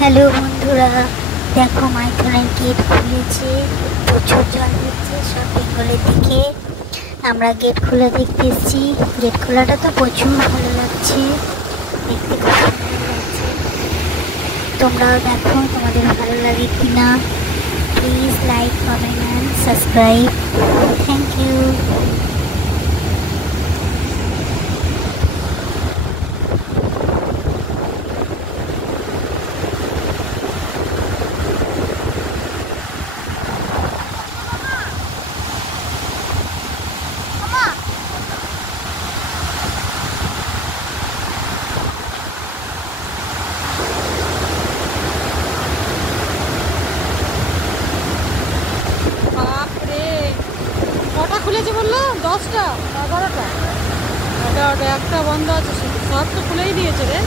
Hello বন্ধুরা, দেখো মাইথনের gate খুলেছে। প্রচুর জল দিচ্ছে সব বেঙ্গলের দিকে। আমরা গেট খুলে দেখতে এসেছি। গেট খোলাটা তো প্রচুর ভালো লাগছে, দেখতে খুব সুন্দর লাগছে। তোমরাও দেখো তোমাদের ভালো লাগে কিনা। Please like, comment and subscribe. Thank you. বাপরে, কটা খুলেছে বললো? 10টা, 11টা? একটা বন্ধ আছে, শুধু সব তো খুলেই দিয়েছে রে।